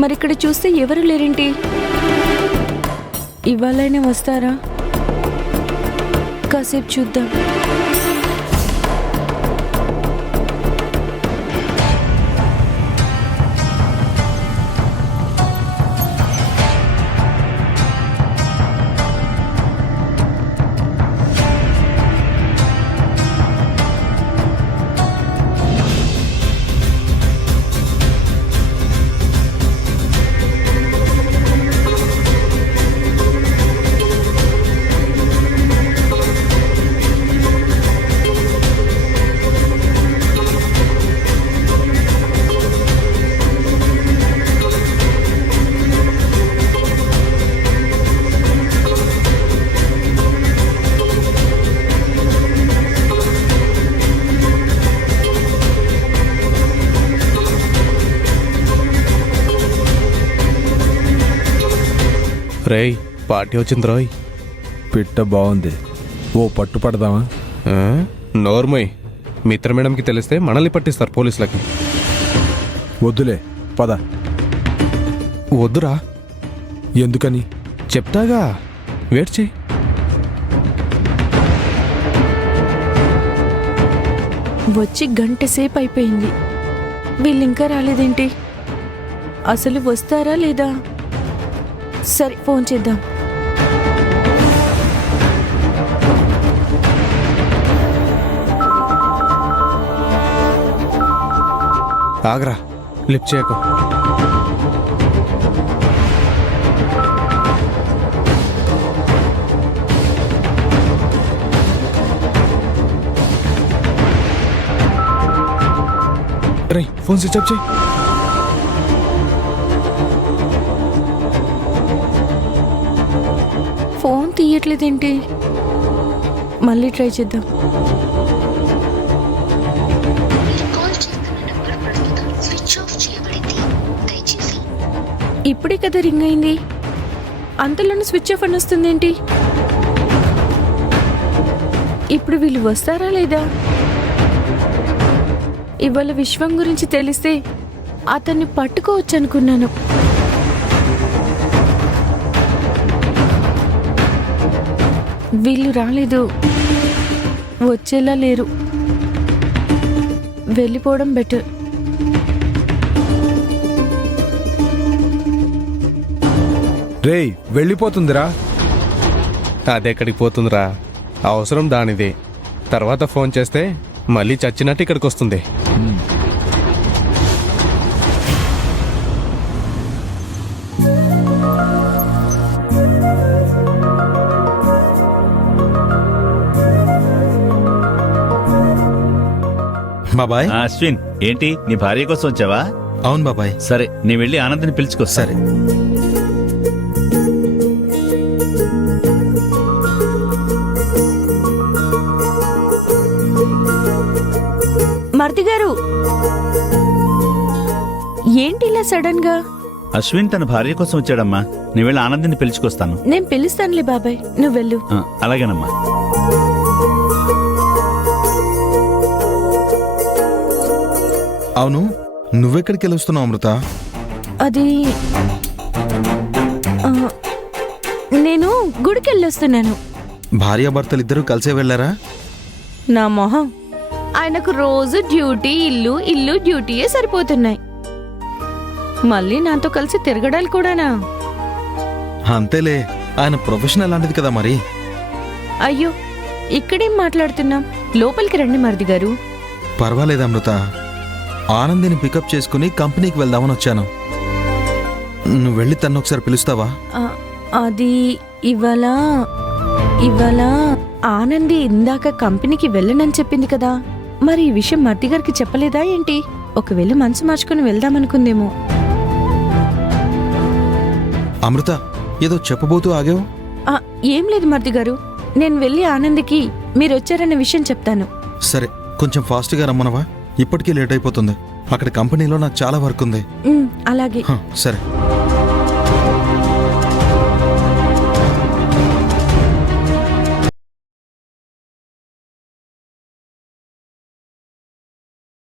మరిక్కడ చూస్తే ఎవరు లేరేంటి? ఇవాళైనా వస్తారా? కాసేపు చూద్దాం. రేయ్, పార్టీ వచ్చింది రోయ్. పిట్ట బాగుంది, ఓ పట్టు పడదామా? నోర్మోయ్, మిత్ర మేడంకి తెలిస్తే మనల్ని పట్టిస్తారు పోలీసులకి. వద్దులే, పద. వద్దురా. ఎందుకని? చెప్తాగా, వెయిట్ చేయి. వచ్చి గంట సేపు అయిపోయింది, వీళ్ళింకా రాలేదేంటి? అసలు వస్తారా లేదా? సరే, ఫోన్ చేద్దాం. ఆగరా, లిఫ్ట్ చేయకు. రేయ్, ఫోన్ స్విచ్ ఆఫ్ చేయి. ఫోన్ తీయట్లేదేంటి? మళ్ళీ ట్రై చేద్దాం. ఇప్పుడే కదా రింగ్ అయింది, అంతలోనే స్విచ్ ఆఫ్ అని వస్తుందేంటి? ఇప్పుడు వీళ్ళు వస్తారా లేదా? ఇవాళ విశ్వం గురించి తెలిస్తే అతన్ని పట్టుకోవచ్చు అనుకున్నాను. వీళ్ళు రాలేదు, వచ్చేలా లేరు. వెళ్ళిపోవడం బెటర్. రేయ్, వెళ్ళిపోతుందిరా. అదెక్కడికి పోతుందిరా, అవసరం దానిదే. తర్వాత ఫోన్ చేస్తే మళ్ళీ చచ్చినట్టు ఇక్కడికి వస్తుంది. బాబాయ్. అశ్విన్, ఏంటి నీ భార్య కోసం వచ్చావా? అవును బాబాయ్. సరే, నీ వెళ్ళి ఆనంద్ని పిలుచుకో. సరే. మర్ది గారు, ఏంటి ఇలా సడన్ గా? అశ్విన్ తన భార్య కోసం వచ్చాడమ్మా. నీ వెళ్ళి ఆనంద్ని పిలుచుకొస్తాను. నేను పిలుస్తానులే బాబాయ్, నువ్వు వెళ్ళు. అలాగేనమ్మా. అవును, నువ్వెక్కడికి వెళ్ళొస్తున్నావు అమృత? అది నేను గుడికి వెళ్ళొస్తున్నాను. భార్యాభర్తలిద్దరూ కలిసే వెళ్ళారా? నా మొహం, ఆయనకు రోజు డ్యూటీ, ఇల్లు ఇల్లు డ్యూటీయే సరిపోతున్నాయి. మళ్ళీ నాతో కలిసి తిరగడాలు కూడానా? అంతేలే, ఆయన ప్రొఫెషన్ అలాంటిది కదా మరి. అయ్యో, ఇక్కడేం మాట్లాడుతున్నాం, లోపలికి రండి మరిది గారు. పర్వాలేదు అమృత, ఆనందిని పికప్ చేసుకుని కంపెనీకి వెళ్దామని వచ్చాను. నువ్వు వెళ్ళి తను ఒకసారి పిలుస్తావా? అది ఇవాళ ఆనంది ఇందాక కంపెనీకి వెళ్ళనని చెప్పింది కదా, మరి ఈ విషయం మర్ది గారికి చెప్పలేదా ఏంటి? ఒకవేళ మనసు మార్చుకుని వెళ్దామనుకుందేమో. అమృత, ఏదో చెప్పబోతూ ఆగావు. ఏం లేదు మర్ది గారు, నేను వెళ్ళి ఆనందికి మీరొచ్చారన్న విషయం చెప్తాను. సరే, కొంచెం ఫాస్ట్గా రమ్మనవా, ఇప్పటికీ లేట్ అయిపోతుంది. అక్కడ కంపెనీలో నాకు చాలా వర్క్ ఉంది. అలాగే. సరే.